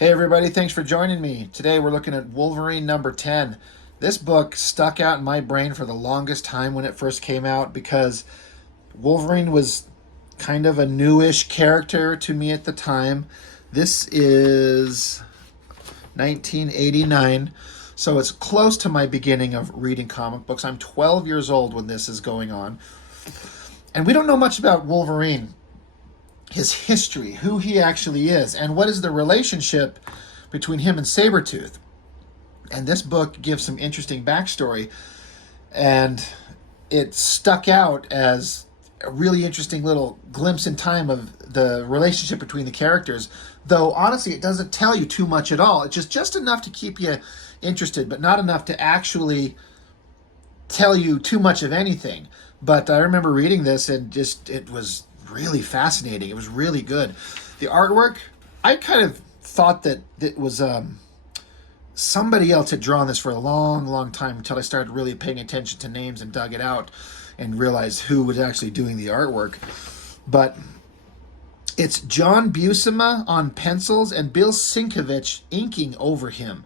Hey everybody, thanks for joining me. Today we're looking at Wolverine number 10. This book stuck out in my brain for the longest time when it first came out because Wolverine was kind of a newish character to me at the time. This is 1989, so it's close to my beginning of reading comic books. I'm 12 years old when this is going on. And we don't know much about Wolverine, his history, who he actually is, and what is the relationship between him and Sabertooth. And this book gives some interesting backstory, and it stuck out as a really interesting little glimpse in time of the relationship between the characters, though honestly it doesn't tell you too much at all. It's just enough to keep you interested, but not enough to actually tell you too much of anything. But I remember reading this and it was really fascinating. It was really good. The artwork, I kind of thought that it was somebody else had drawn this for a long, long time until I started really paying attention to names and dug it out and realized who was actually doing the artwork. But it's John Buscema on pencils and Bill Sienkiewicz inking over him.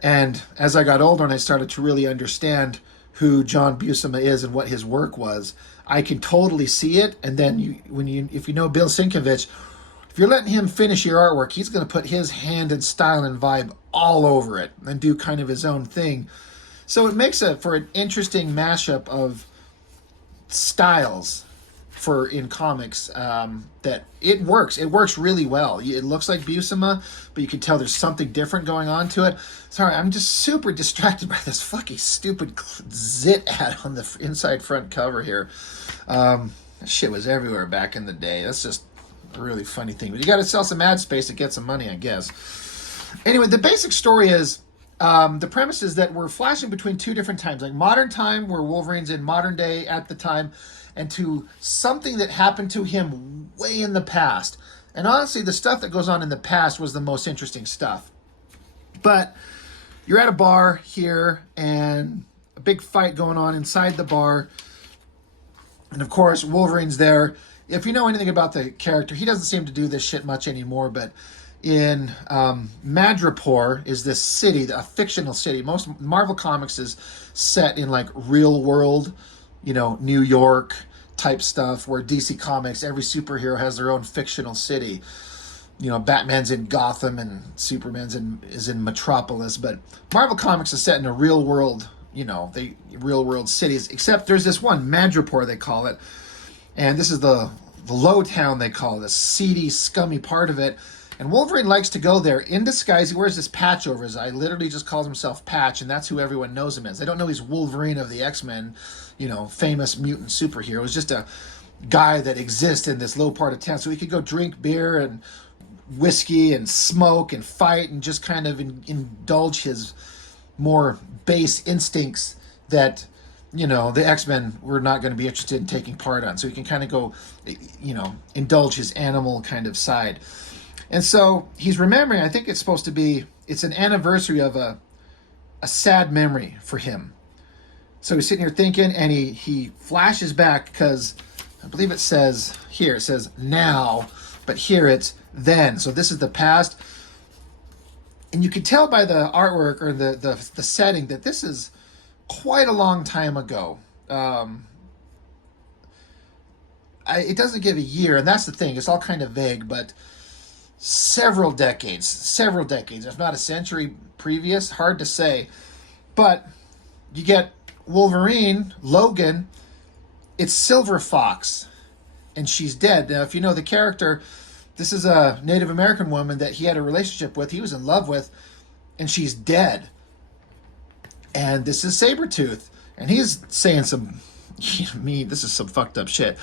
And as I got older and I started to really understand who John Buscema is and what his work was, I can totally see it. And then if you know Bill Sienkiewicz, if you're letting him finish your artwork, he's going to put his hand and style and vibe all over it and do kind of his own thing. So it makes for an interesting mashup of styles for in comics that it works. It works really well. It looks like Buscema, but you can tell there's something different going on to it. Sorry, I'm just super distracted by this fucking stupid zit ad on the inside front cover here. That shit was everywhere back in the day. That's just a really funny thing. But you got to sell some ad space to get some money, I guess. Anyway, the basic story is the premise is that we're flashing between two different times, like modern time, where Wolverine's in modern day at the time, and to something that happened to him way in the past. And honestly, the stuff that goes on in the past was the most interesting stuff. But you're at a bar here, and a big fight going on inside the bar. And of course, Wolverine's there. If you know anything about the character, he doesn't seem to do this shit much anymore, but in Madripoor is this city, a fictional city. Most Marvel Comics is set in like real world, New York type stuff, where DC Comics, every superhero has their own fictional city. Batman's in Gotham and is in Metropolis, but Marvel Comics is set in a real world, real world cities, except there's this one, Madripoor they call it, and this is the low town they call it, the seedy, scummy part of it. And Wolverine likes to go there in disguise. He wears this patch over his eye, literally just calls himself Patch, and that's who everyone knows him as. They don't know he's Wolverine of the X-Men, famous mutant superhero. He's just a guy that exists in this low part of town. So he could go drink beer and whiskey and smoke and fight and just kind of indulge his more base instincts that, the X-Men were not going to be interested in taking part on. So he can kind of go, indulge his animal kind of side. And so he's remembering, I think it's an anniversary of a sad memory for him. So he's sitting here thinking, and he flashes back because I believe it says now, but here it's then. So this is the past. And you can tell by the artwork or the setting that this is quite a long time ago. It doesn't give a year, and that's the thing. It's all kind of vague, but several decades, if not a century previous, hard to say. But you get Wolverine, Logan, it's Silver Fox, and she's dead. Now, if you know the character, this is a Native American woman that he had a relationship with, he was in love with, and she's dead. And this is Sabertooth, and he's saying this is some fucked up shit.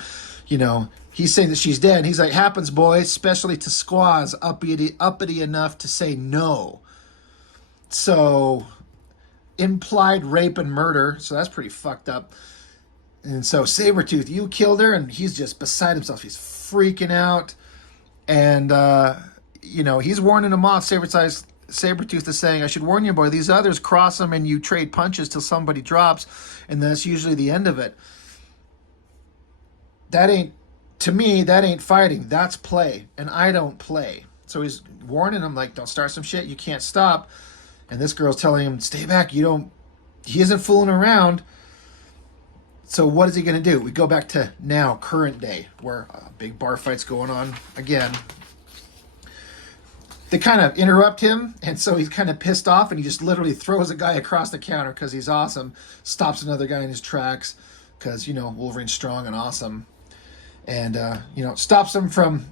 He's saying that she's dead. And he's like, happens, boys, especially to squaws uppity enough to say no. So, implied rape and murder. So that's pretty fucked up. And so, Sabertooth, you killed her. And he's just beside himself. He's freaking out. And, he's warning him off. Sabertooth is saying, I should warn you, boy, these others cross them and you trade punches till somebody drops. And that's usually the end of it. To me, that ain't fighting. That's play. And I don't play. So he's warning him, like, don't start some shit. You can't stop. And this girl's telling him, stay back. He isn't fooling around. So what is he going to do? We go back to now, current day, where big bar fight's going on again. They kind of interrupt him, and so he's kind of pissed off, and he just literally throws a guy across the counter because he's awesome. Stops another guy in his tracks because, Wolverine's strong and awesome. And, stops him from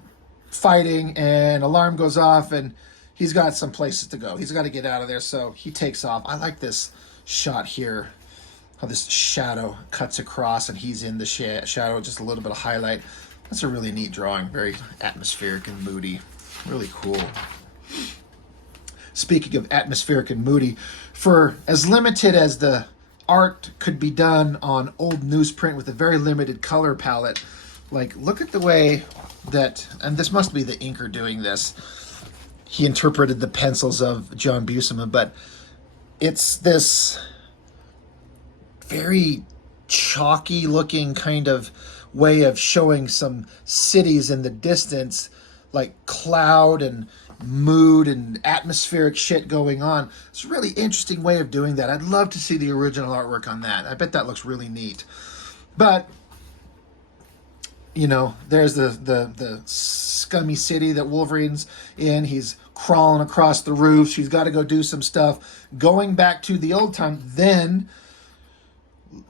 fighting, and alarm goes off, and he's got some places to go. He's got to get out of there, so he takes off. I like this shot here, how this shadow cuts across, and he's in the shadow, just a little bit of highlight. That's a really neat drawing, very atmospheric and moody. Really cool. Speaking of atmospheric and moody, for as limited as the art could be done on old newsprint with a very limited color palette, like, look at the way that, and this must be the inker doing this, he interpreted the pencils of John Buscema, but it's this very chalky looking kind of way of showing some cities in the distance, like cloud and mood and atmospheric shit going on. It's a really interesting way of doing that. I'd love to see the original artwork on that. I bet that looks really neat. But, there's the scummy city that Wolverine's in. He's crawling across the roofs. He's got to go do some stuff. Going back to the old time, then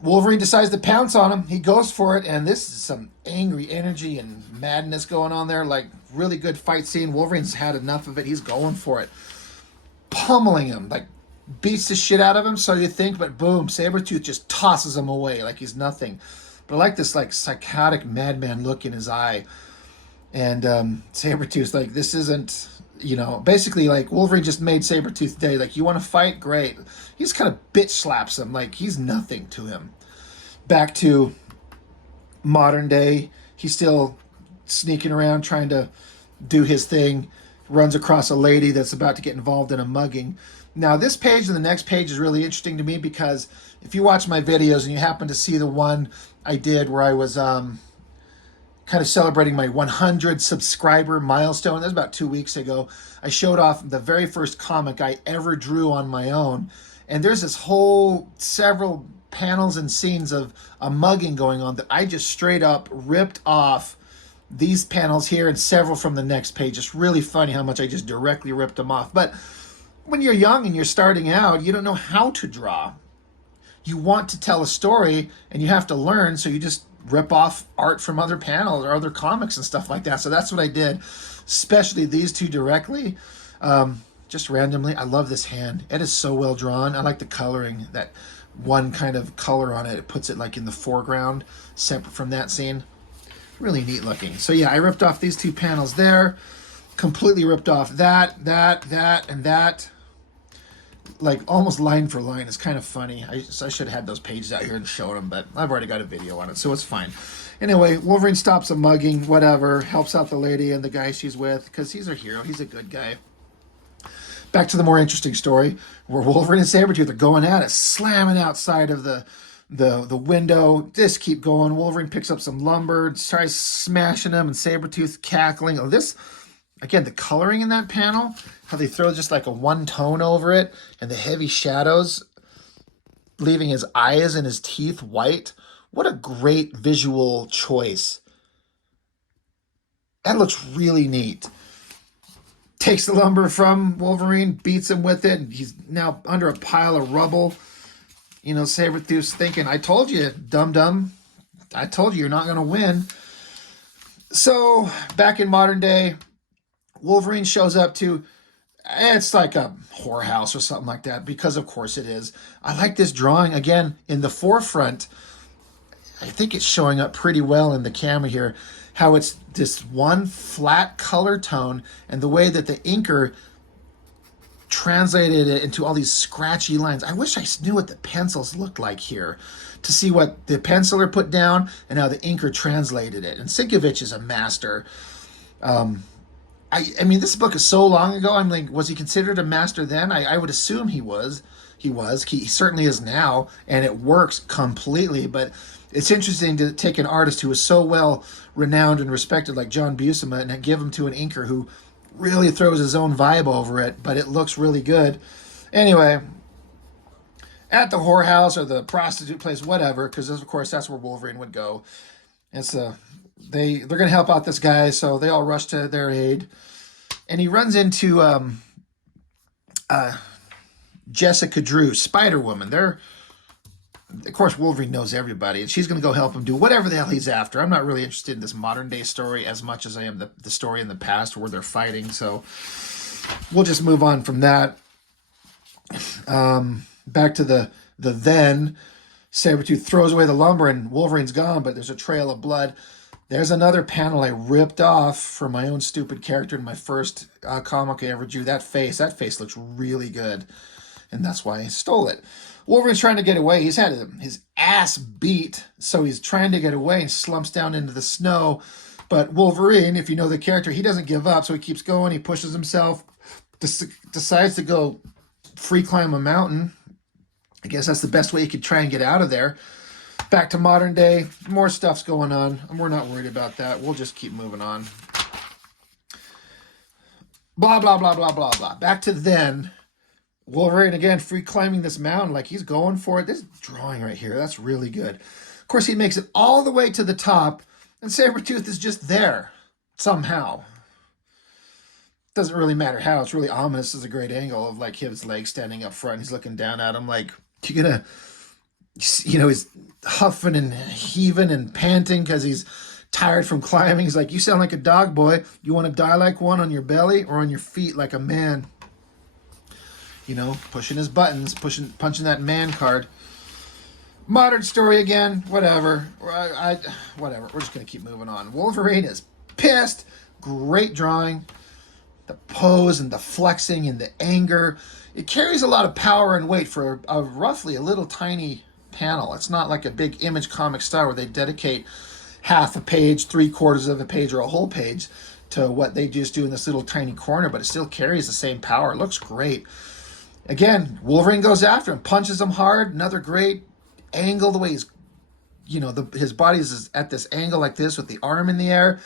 Wolverine decides to pounce on him. He goes for it, and this is some angry energy and madness going on there. Like, really good fight scene. Wolverine's had enough of it. He's going for it. Pummeling him, like, beats the shit out of him, so you think, but boom, Sabertooth just tosses him away like he's nothing. But I like this, like, psychotic madman look in his eye. And Sabertooth's like, this isn't, basically, like, Wolverine just made Sabertooth day. Like, you want to fight? Great. He just kind of bitch slaps him like he's nothing to him. Back to modern day, he's still sneaking around trying to do his thing. Runs across a lady that's about to get involved in a mugging. Now, this page and the next page is really interesting to me because if you watch my videos and you happen to see the one I did where I was kind of celebrating my 100 subscriber milestone, that was about 2 weeks ago, I showed off the very first comic I ever drew on my own. And there's this whole several panels and scenes of a mugging going on that I just straight up ripped off these panels here and several from the next page. It's really funny how much I just directly ripped them off. But when you're young and you're starting out, you don't know how to draw. You want to tell a story and you have to learn, so you just rip off art from other panels or other comics and stuff like that. So that's what I did, especially these two directly. Just randomly, I love this hand. It is so well drawn. I like the coloring, that one kind of color on it. It puts it like in the foreground, separate from that scene. Really neat looking. So yeah, I ripped off these two panels there. Completely ripped off that, and that. Like almost line for line. It's kind of funny. I should have had those pages out here and shown them, but I've already got a video on it, so it's fine. Anyway, Wolverine stops a mugging, whatever, helps out the lady and the guy she's with, because he's her hero. He's a good guy. Back to the more interesting story, where Wolverine and Sabertooth are going at it, slamming outside of the window. Just keep going. Wolverine picks up some lumber, tries smashing them, and Sabertooth cackling. Oh, this, again, the coloring in that panel, how they throw just like a one tone over it, and the heavy shadows, leaving his eyes and his teeth white. What a great visual choice. That looks really neat. Takes the lumber from Wolverine, beats him with it, and he's now under a pile of rubble. Sabertooth's thinking, I told you, dum-dum. I told you you're not going to win. So, back in modern day, Wolverine shows up to, it's like a whorehouse or something like that, because of course it is. I like this drawing, again, in the forefront. I think it's showing up pretty well in the camera here, how it's this one flat color tone, and the way that the inker translated it into all these scratchy lines. I wish I knew what the pencils looked like here to see what the penciler put down and how the inker translated it. And Sienkiewicz is a master. I mean, this book is so long ago. I'm like, was he considered a master then? I would assume he was. He certainly is now, and it works completely. But it's interesting to take an artist who is so well renowned and respected like John Buscema and give him to an inker who really throws his own vibe over it, but it looks really good. Anyway, at the whorehouse or the prostitute place, whatever, because of course that's where Wolverine would go. It's they're gonna help out this guy, so they all rush to their aid, and he runs into Jessica Drew, Spider Woman. They're of course Wolverine knows everybody, and she's gonna go help him do whatever the hell he's after. I'm not really interested in this modern day story as much as I am the story in the past where they're fighting. So we'll just move on from that. Back to the then. Sabertooth throws away the lumber and Wolverine's gone, but there's a trail of blood. There's another panel I ripped off for my own stupid character in my first comic I ever drew. That face looks really good, and that's why I stole it. Wolverine's trying to get away. He's had his ass beat, so he's trying to get away and slumps down into the snow. But Wolverine, if you know the character, he doesn't give up, so he keeps going. He pushes himself, decides to go free climb a mountain. I guess that's the best way you could try and get out of there. Back to modern day, more stuff's going on. We're not worried about that. We'll just keep moving on. Blah, blah, blah, blah, blah, blah. Back to then. Wolverine, again, free climbing this mountain like he's going for it. This drawing right here, that's really good. Of course, he makes it all the way to the top, and Sabertooth is just there somehow. Doesn't really matter how. It's really ominous. It's a great angle of like his legs standing up front. He's looking down at him like, you're gonna, he's huffing and heaving and panting because he's tired from climbing. He's like, you sound like a dog, boy. You want to die like one on your belly or on your feet like a man? Pushing his buttons, punching that man card. Modern story again, whatever. Whatever. We're just gonna keep moving on. Wolverine is pissed. Great drawing. The pose and the flexing and the anger. It carries a lot of power and weight for roughly a little tiny panel. It's not like a big Image comic style where they dedicate half a page, 3/4 of a page, or a whole page to what they just do in this little tiny corner, but it still carries the same power. It looks great. Again, Wolverine goes after him, punches him hard. Another great angle, the way he's, his body is at this angle like this with the arm in the air.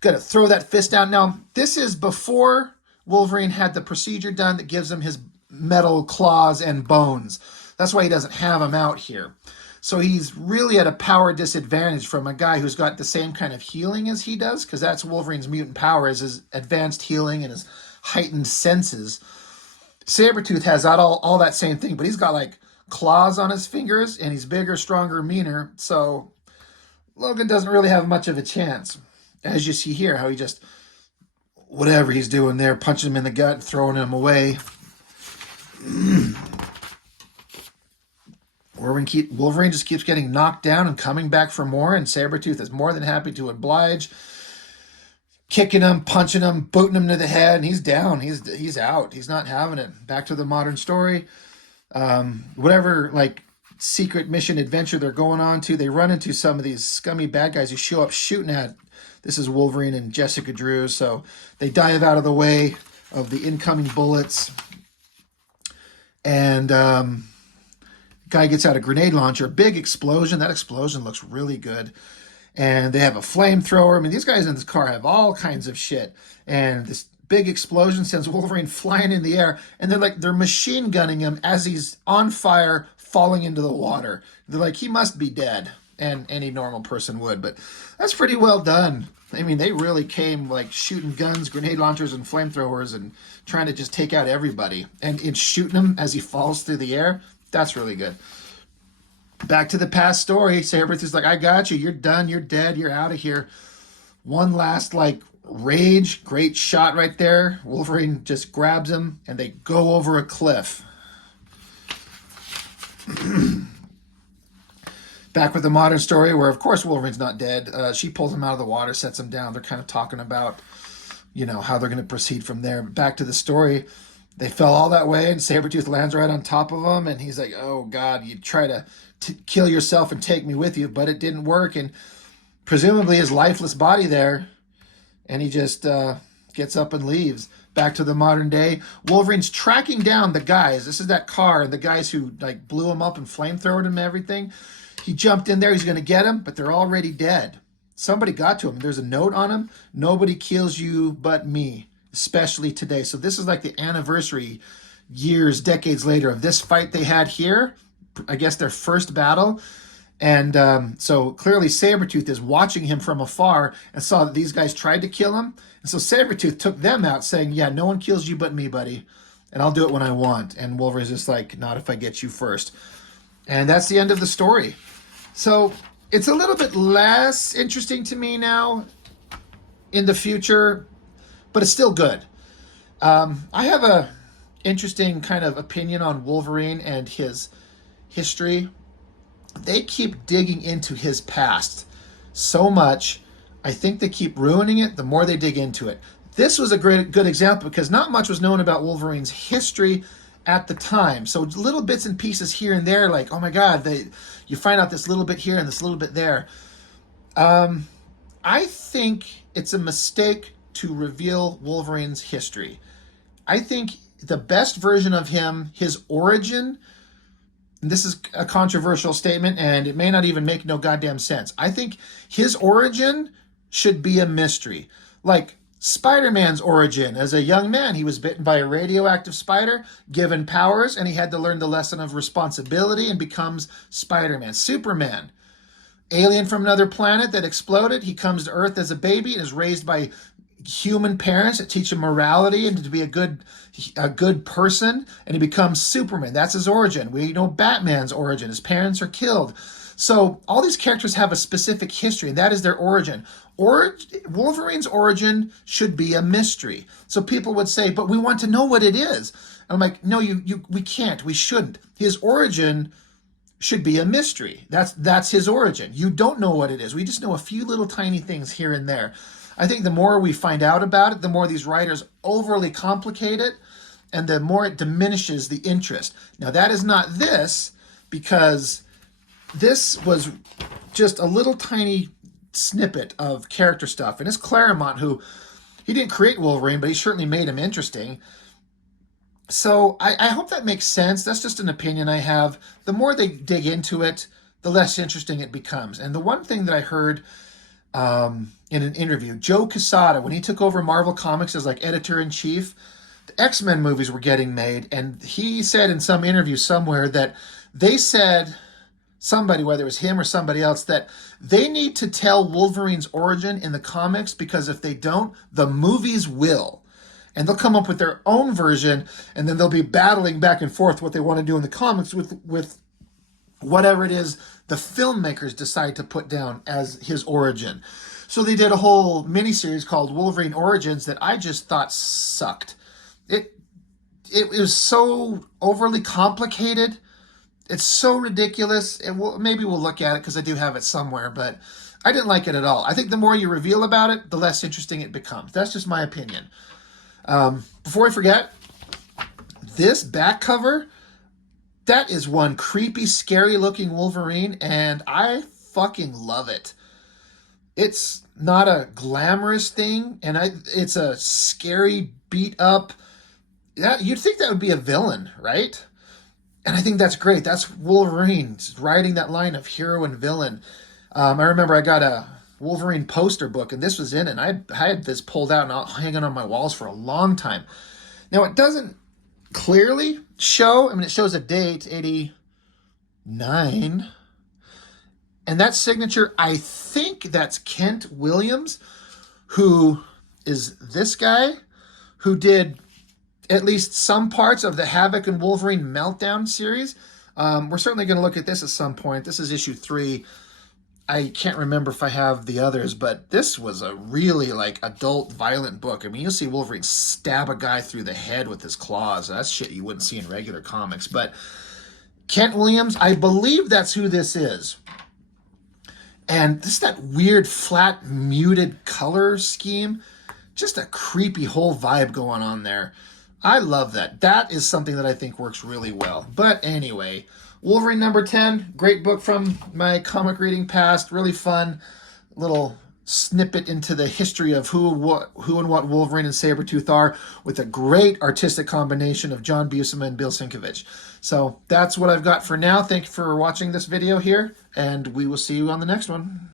Got to throw that fist down. Now, this is before Wolverine had the procedure done that gives him his metal claws and bones. That's why he doesn't have them out here. So he's really at a power disadvantage from a guy who's got the same kind of healing as he does, because that's Wolverine's mutant power, is his advanced healing and his heightened senses. Sabertooth has all that same thing, but he's got like claws on his fingers, and he's bigger, stronger, meaner. So Logan doesn't really have much of a chance. As you see here, how he just, whatever he's doing there, punching him in the gut and throwing him away. Wolverine just keeps getting knocked down and coming back for more, and Sabertooth is more than happy to oblige. Kicking him, punching him, booting him to the head, and he's down. He's out. He's not having it. Back to the modern story. Whatever, like, secret mission adventure they're going on to, they run into some of these scummy bad guys who show up shooting at, this is Wolverine and Jessica Drew, so they dive out of the way of the incoming bullets, and guy gets out a grenade launcher, big explosion. That explosion looks really good, and they have a flamethrower. I mean, these guys in this car have all kinds of shit, and this big explosion sends Wolverine flying in the air, and they're machine gunning him as he's on fire, falling into the water. They're like, he must be dead, and any normal person would, but that's pretty well done. I mean, they really came like shooting guns, grenade launchers, and flamethrowers and trying to just take out everybody. And in shooting him as he falls through the air, that's really good. Back to the past story. Sabertooth's like, I got you. You're done. You're dead. You're out of here. One last, like, rage. Great shot right there. Wolverine just grabs him, and they go over a cliff. Back with the modern story where, of course, Wolverine's not dead. She pulls him out of the water, sets him down. They're kind of talking about, how they're going to proceed from there. But back to the story. They fell all that way, and Sabertooth lands right on top of him, and he's like, oh, God, you try to kill yourself and take me with you, but it didn't work, and presumably his lifeless body there, and he just gets up and leaves. Back to the modern day, Wolverine's tracking down the guys. This is that car, the guys who like blew him up and flamethrowed him and everything. He jumped in there, he's going to get him, but they're already dead. Somebody got to him. There's a note on him. Nobody kills you but me. especially today. So this is like the anniversary years, decades later of this fight they had here. I guess their first battle. And so clearly Sabertooth is watching him from afar and saw that these guys tried to kill him. And so Sabertooth took them out saying, yeah, no one kills you but me, buddy. And I'll do it when I want. And Wolverine's just like, not if I get you first. And that's the end of the story. So it's a little bit less interesting to me now in the future, but it's still good. I have a interesting kind of opinion on Wolverine and his history. They keep digging into his past so much. I think they keep ruining it the more they dig into it. This was a good example because not much was known about Wolverine's history at the time. So little bits and pieces here and there, like, oh my God, you find out this little bit here and this little bit there. I think it's a mistake to reveal Wolverine's history. I think the best version of him, his origin, and this is a controversial statement and it may not even make no goddamn sense. I think his origin should be a mystery. Like Spider-Man's origin. As a young man, he was bitten by a radioactive spider, given powers, and he had to learn the lesson of responsibility and becomes Spider-Man. Superman. Alien from another planet that exploded. He comes to Earth as a baby and is raised by human parents that teach him morality and to be a good person, and he becomes Superman. That's his origin. We know Batman's origin. His parents are killed. So all these characters have a specific history, and that is their origin. Wolverine's origin should be a mystery. So people would say, but we want to know what it is. And I'm like, no, we can't. We shouldn't. His origin should be a mystery. That's his origin. You don't know what it is. We just know a few little tiny things here and there. I think the more we find out about it, the more these writers overly complicate it, and the more it diminishes the interest. Now, that is not this, because this was just a little tiny snippet of character stuff. And it's Claremont who, he didn't create Wolverine, but he certainly made him interesting. So I hope that makes sense. That's just an opinion I have. The more they dig into it, the less interesting it becomes. And the one thing that I heard in an interview, Joe Quesada, when he took over Marvel Comics as like editor-in-chief, the X-Men movies were getting made, and he said in some interview somewhere that they said, somebody, whether it was him or somebody else, that they need to tell Wolverine's origin in the comics, because if they don't, the movies will. And they'll come up with their own version, and then they'll be battling back and forth what they want to do in the comics with whatever it is the filmmakers decide to put down as his origin. So they did a whole miniseries called Wolverine Origins that I just thought sucked. It was so overly complicated. It's so ridiculous. Maybe we'll look at it because I do have it somewhere, but I didn't like it at all. I think the more you reveal about it, the less interesting it becomes. That's just my opinion. Before I forget, this back cover, that is one creepy, scary-looking Wolverine, and I fucking love it. It's not a glamorous thing, and it's a scary, beat-up. You'd think that would be a villain, right? And I think that's great. That's Wolverine riding that line of hero and villain. I remember I got a Wolverine poster book, and this was in it, and I had this pulled out and hanging on my walls for a long time. Now, it doesn't clearly show, it shows a date, 89, and that signature, I think that's Kent Williams, who is this guy, who did at least some parts of the Havoc and Wolverine Meltdown series. We're certainly going to look at this at some point. This is issue 3. I can't remember if I have the others, but this was a really adult, violent book. You'll see Wolverine stab a guy through the head with his claws. That's shit you wouldn't see in regular comics. But Kent Williams, I believe that's who this is. And this is that weird, flat, muted color scheme. Just a creepy whole vibe going on there. I love that. That is something that I think works really well. But anyway, Wolverine number 10, great book from my comic reading past. Really fun little snippet into the history of who and what Wolverine and Sabertooth are, with a great artistic combination of John Buscema and Bill Sienkiewicz. So that's what I've got for now. Thank you for watching this video here, and we will see you on the next one.